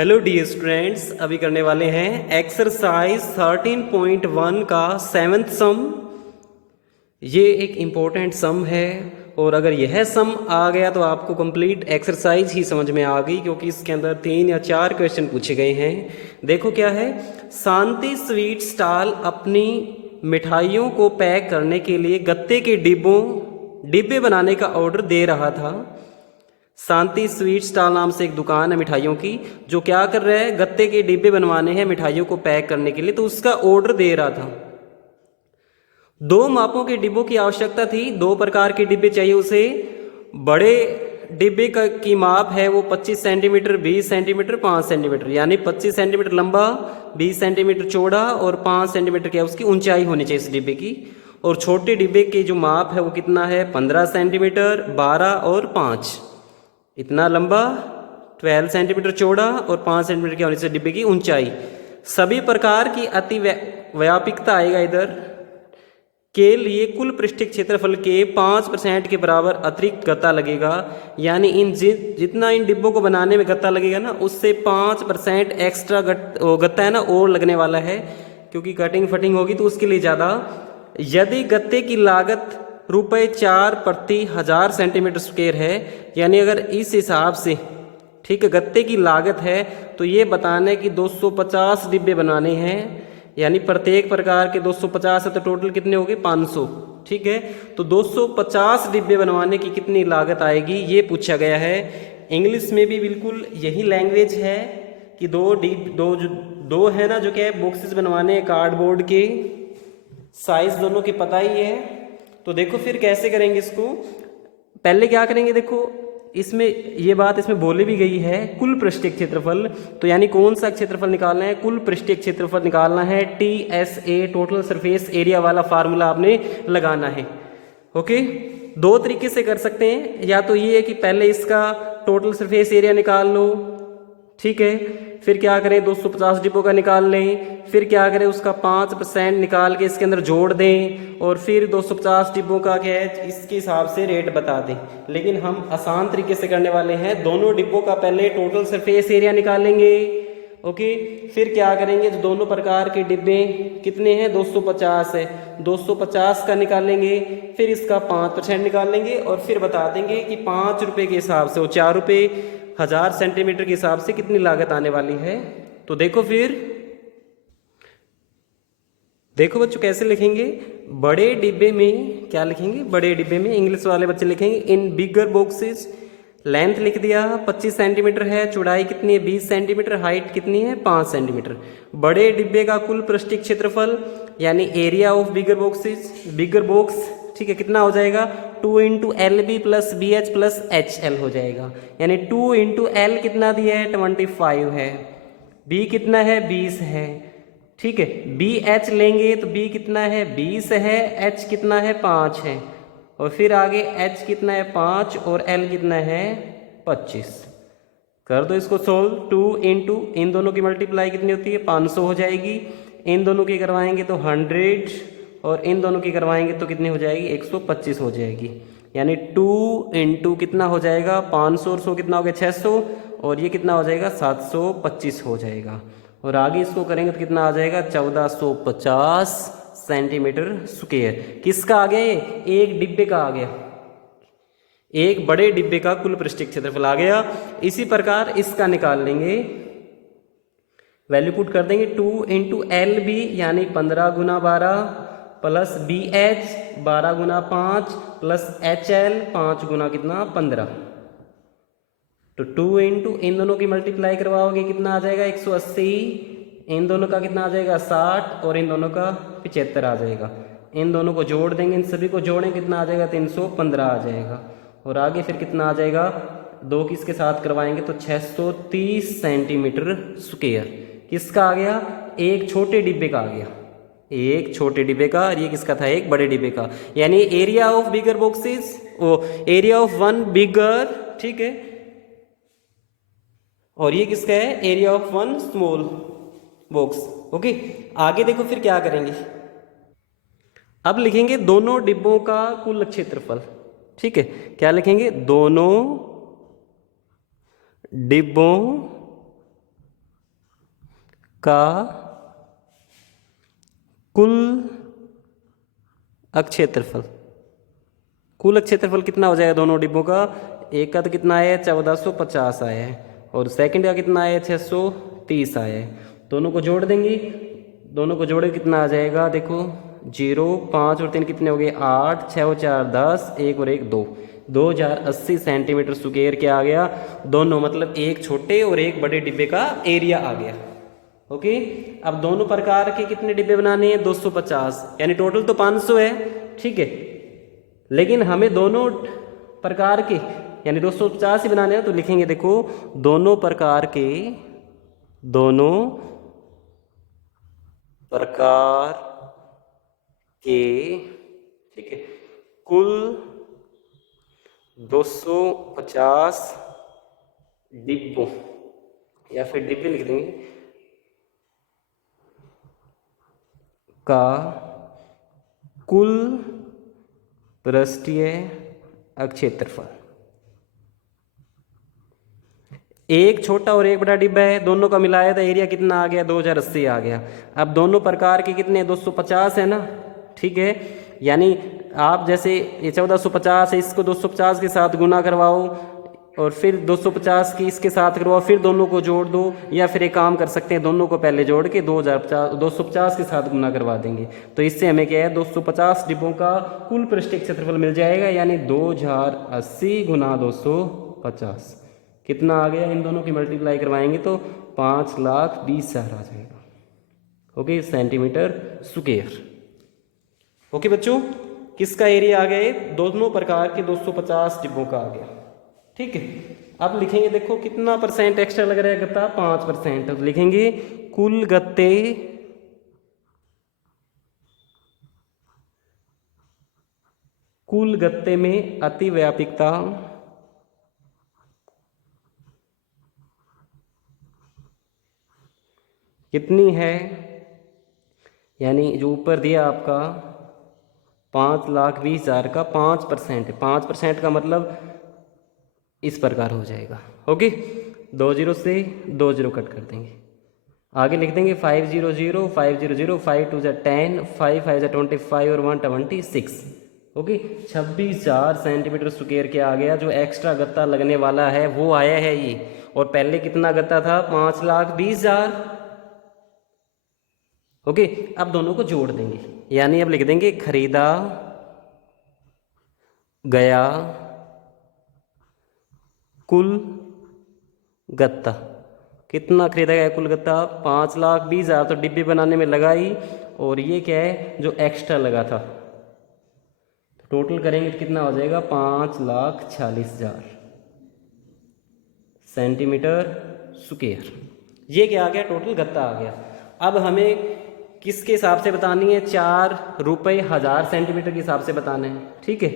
Hello dear students, अभी करने वाले हैं एक्सरसाइज 13.1 का 7th सम। ये एक इम्पोर्टेंट सम है और अगर यह सम आ गया तो आपको कंप्लीट एक्सरसाइज ही समझ में आ गई, क्योंकि इसके अंदर 3 या 4 क्वेश्चन पूछे गए हैं। देखो क्या है, शांति स्वीट स्टॉल अपनी मिठाइयों को पैक करने के लिए गत्ते के डिब्बे बनाने का ऑर्डर दे रहा था। शांति स्वीट स्टॉल नाम से एक दुकान है मिठाइयों की, जो क्या कर रहा है, गत्ते के डिब्बे बनवाने हैं मिठाइयों को पैक करने के लिए, तो उसका ऑर्डर दे रहा था। 2 मापों के डिब्बों की आवश्यकता थी, 2 प्रकार के डिब्बे चाहिए उसे। बड़े डिब्बे की माप है वो 25 सेंटीमीटर, 20 सेंटीमीटर, 5 सेंटीमीटर, यानी 25 सेंटीमीटर लंबा, 20 सेंटीमीटर चौड़ा और 5 सेंटीमीटर क्या उसकी ऊंचाई होनी चाहिए इस डिब्बे की। और छोटे डिब्बे की जो माप है वो कितना है, 15 सेंटीमीटर, 12 और 5, इतना लंबा, 12 सेंटीमीटर चौड़ा और 5 सेंटीमीटर की होनी चाहिए डिब्बे की ऊंचाई। सभी प्रकार की अति व्यापकता आएगा इधर के लिए कुल पृष्ठीय क्षेत्रफल के 5% के बराबर अतिरिक्त गत्ता लगेगा, यानी जितना इन डिब्बों को बनाने में गत्ता लगेगा ना, उससे 5% एक्स्ट्रा गत्ता है ना और लगने वाला है, क्योंकि कटिंग फटिंग होगी तो उसके लिए ज़्यादा। यदि गत्ते की लागत ₹4 प्रति 1000 सेंटीमीटर स्क्वायर है, यानी अगर इस हिसाब से ठीक है गत्ते की लागत है, तो ये बताना है कि 250 डिब्बे बनाने हैं, यानी प्रत्येक प्रकार के 250 है तो टोटल कितने हो गए, 500। ठीक है, तो 250 डिब्बे बनवाने की कितनी लागत आएगी ये पूछा गया है। इंग्लिश में भी बिल्कुल यही लैंग्वेज है कि दो है ना, जो क्या है बॉक्सेस बनवाने हैं कार्डबोर्ड के, साइज दोनों की पता ही है। तो देखो फिर कैसे करेंगे इसको। पहले क्या करेंगे, देखो इसमें ये बात इसमें बोली भी गई है कुल पृष्ठीय क्षेत्रफल, तो यानी कौन सा क्षेत्रफल निकालना है, कुल पृष्ठीय क्षेत्रफल निकालना है। TSA टोटल सरफेस एरिया वाला फार्मूला आपने लगाना है। ओके, 2 तरीके से कर सकते हैं, या तो ये है कि पहले इसका टोटल सरफेस एरिया निकाल लो, ठीक है, फिर क्या करें 250 डिब्बों का निकाल लें, फिर क्या करें उसका 5% निकाल के इसके अंदर जोड़ दें, और फिर 250 डिब्बों का क्या है इसके हिसाब से रेट बता दें। लेकिन हम आसान तरीके से करने वाले हैं, दोनों डिब्बों का पहले टोटल सरफेस एरिया निकालेंगे। ओके, फिर क्या करेंगे, जो दोनों प्रकार के डिब्बे कितने हैं, 250 है, 250 का निकालेंगे, फिर इसका 5% निकालेंगे, और फिर बता देंगे कि 5 रुपये के हिसाब से, वो 4 रुपये 1000 सेंटीमीटर के हिसाब से कितनी लागत आने वाली है। तो देखो फिर देखो बच्चों कैसे लिखेंगे, बड़े डिब्बे में क्या लिखेंगे, बड़े डिब्बे में इंग्लिश वाले बच्चे लिखेंगे इन बिगर बॉक्सेस। लेंथ लिख दिया 25 सेंटीमीटर है, चौड़ाई कितनी है 20 सेंटीमीटर, हाइट कितनी है 5 सेंटीमीटर। बड़े डिब्बे का कुल पृष्ठीय क्षेत्रफल यानी area of bigger boxes, bigger box ठीक है कितना हो जाएगा, 2 × LB + BH + HL हो जाएगा, यानी 2 × L कितना दिया है 25 है, B कितना है 20 है, ठीक है, BH लेंगे तो B कितना है 20 है, H कितना है 5 है, और फिर आगे H कितना है 5 और L कितना है 25। कर दो इसको सोल्व, 2 × इन दोनों की मल्टीप्लाई कितनी होती है 500 हो जाएगी, इन दोनों की करवाएंगे तो 100, और इन दोनों की करवाएंगे तो कितनी हो जाएगी 125 हो जाएगी, यानी 2 × कितना हो जाएगा 500 और 100 कितना हो गया 600, और ये कितना हो जाएगा 725 हो जाएगा, और आगे इसको करेंगे तो कितना आ जाएगा 1450 सेंटीमीटर स्क्वायर। किसका आ गया, एक डिब्बे का आ गया, एक बड़े डिब्बे का कुल पृष्ठीय क्षेत्रफल आ गया। इसी प्रकार इसका निकाल लेंगे, वैल्यू पुट कर देंगे 2 × LB यानी 15 × 12 प्लस BH 12 × 5 प्लस HL 5 × कितना 15, तो 2 × इन दोनों की मल्टीप्लाई करवाओगे कितना आ जाएगा 180, इन दोनों का कितना आ जाएगा 60, और इन दोनों का 75 आ जाएगा। इन दोनों को जोड़ देंगे, इन सभी को जोड़ें कितना आ जाएगा 315 आ जाएगा, और आगे फिर कितना आ जाएगा 2 किसके साथ करवाएंगे तो 630 सेंटीमीटर स्क्वायर। किसका आ गया, एक छोटे डिब्बे का आ गया, एक छोटे डिब्बे का, और ये किसका था एक बड़े डिब्बे का, यानी area of bigger boxes, oh area of one bigger, ठीक है, और ये किसका है area of one small box. Okay, आगे देखो फिर क्या करेंगे, अब लिखेंगे दोनों डिब्बों का कुल क्षेत्रफल, ठीक है, क्या लिखेंगे, दोनों डिब्बों का कुल अक्षेत्रफल। कुल अक्षेत्रफल कितना हो जाएगा दोनों डिब्बों का? एक का तो कितना आया है 1450 आया है, और सेकंड का कितना आया है 630 आया है। दोनों को जोड़ देंगे, दोनों को जोड़े कितना आ जाएगा? देखो 0, 5 और 3 कितने हो गए? 8, 6 और 4 10, 1 और 1 2, 2080 सेंटीमीटर स्क्वायर क्या आ गया? दोनों मतलब एक छोटे और एक बड़े डिब्बे का एरिया आ गया। ओके, अब दोनों प्रकार के कितने डिब्बे बनाने हैं? 250, यानी टोटल तो 500 है, ठीक है, लेकिन हमें दोनों प्रकार के यानी 250 ही बनाने हैं। तो लिखेंगे देखो दोनों प्रकार के ठीक है कुल 250 डिब्बों, या फिर डिब्बे लिख देंगे, का कुल पृष्ठीय क्षेत्रफल। एक छोटा और एक बड़ा डिब्बा है, दोनों का मिलाया था एरिया कितना आ गया? 2080 आ गया। अब दोनों प्रकार के कितने? 250 है ना, ठीक है, यानी आप जैसे ये 1450 है, इसको 250 के साथ गुना करवाओ और फिर 250 की इसके साथ करवाओ, फिर दोनों को जोड़ दो, या फिर एक काम कर सकते हैं दोनों को पहले जोड़ के 250 के साथ गुना करवा देंगे। तो इससे हमें क्या है? 250 डिब्बों का कुल पृष्ठीय क्षेत्रफल मिल जाएगा, यानी 2080 गुना 250 कितना आ गया? इन दोनों की मल्टीप्लाई करवाएंगे तो 5,20,000 आ जाएगा। Okay, centimetre square. ओके बच्चों, किसका एरिया आ गया? दोनों प्रकार के 250 डिब्बों का आ गया, ठीक है। अब लिखेंगे देखो कितना परसेंट एक्स्ट्रा लग रहा है गत्ता? 5%। तो लिखेंगे कुल गत्ते में अतिव्यापकता कितनी है? यानी जो ऊपर दिया आपका 5,20,000 का 5% है। 5% का मतलब इस प्रकार हो जाएगा। ओके, 2 जीरो से 2 जीरो कट कर देंगे, आगे लिख देंगे 500, 500, 5 2 10, 5 5 25 और 1 26। ओके, 26,000 सेंटीमीटर स्क्वायर क्या आ गया? जो एक्स्ट्रा गत्ता लगने वाला है वो आया है ये, और पहले कितना गत्ता था? 5,20,000। ओके, अब दोनों को जोड़ देंगे, यानी अब लिख देंगे खरीदा गया कुल गत्ता। कितना खरीदा गया कुल गत्ता? 5,20,000 तो डिब्बे बनाने में लगा ही, और ये क्या है? जो एक्स्ट्रा लगा था। तो टोटल करेंगे तो कितना हो जाएगा? 5,40,000 सेंटीमीटर स्क्वायर। ये क्या आ गया? टोटल गत्ता आ गया। अब हमें किसके हिसाब से बतानी है? 4 रुपये 1000 सेंटीमीटर के हिसाब से बताना है, ठीक है।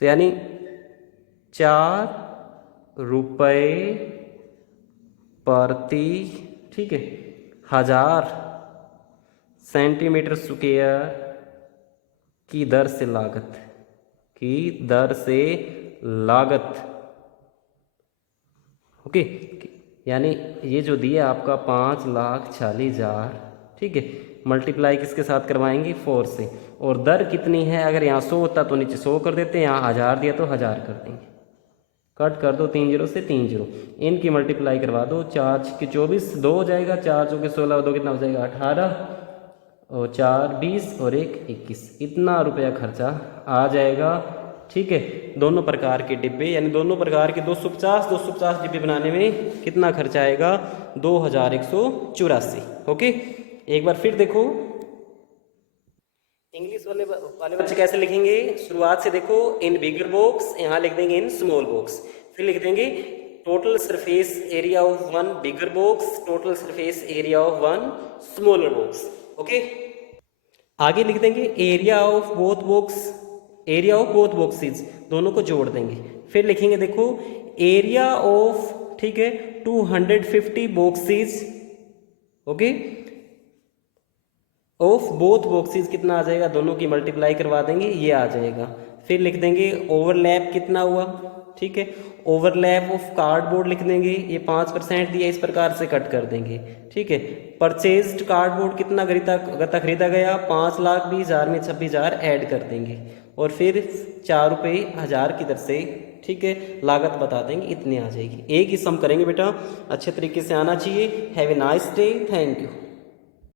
तो यानी 4 रुपये प्रति, ठीक है, 1000 सेंटीमीटर स्क्वायर की दर से लागत ओके, यानी ये जो दिया आपका 5,40,000, ठीक है, मल्टीप्लाई किसके साथ करवाएंगे? 4 से। और दर कितनी है? अगर यहाँ 100 होता तो नीचे 100 कर देते, यहाँ 1000 दिया तो 1000 कर देंगे, कट कर दो 3 जीरो से 3 जीरो, इनकी मल्टीप्लाई करवा दो। 4 के 24, 2 हो जाएगा, 4 चौके 16, 2 कितना हो जाएगा? 18, और 4 20 और 1 21। इतना रुपया खर्चा आ जाएगा, ठीक है। दोनों प्रकार के डिब्बे यानी दोनों प्रकार के 250 डिब्बे बनाने में कितना खर्चा आएगा? 2184। ओके, एक बार फिर देखो इंग्लिश वाले बच्चे कैसे लिखेंगे? शुरुआत से देखो, इन बिगर बॉक्स, यहाँ लिख देंगे इन स्मॉल बॉक्स, फिर लिख देंगे total surface area of 1 bigger box, total surface area of 1 smaller box. Okay, आगे लिख देंगे एरिया ऑफ बोथ बॉक्सेस, दोनों को जोड़ देंगे। फिर लिखेंगे देखो एरिया ऑफ, ठीक है, 250 boxes, okay, of both boxes कितना आ जाएगा? दोनों की मल्टीप्लाई करवा देंगे, ये आ जाएगा। फिर लिख देंगे ओवरलैप कितना हुआ? ठीक है। ओवरलैप ऑफ कार्डबोर्ड लिख देंगे, ये 5% दिया, इस प्रकार से कट कर देंगे, ठीक है। परचेज्ड कार्डबोर्ड कितना गत्ता खरीदा गया, 5,20,000 में 26,000 ऐड कर देंगे और फिर 4 रुपये 1000 की दर से, ठीक है, लागत बता देंगे, इतने आ जाएगी। एक ही सम करेंगे बेटा, अच्छे तरीके से आना चाहिए। Have a nice day, thank you.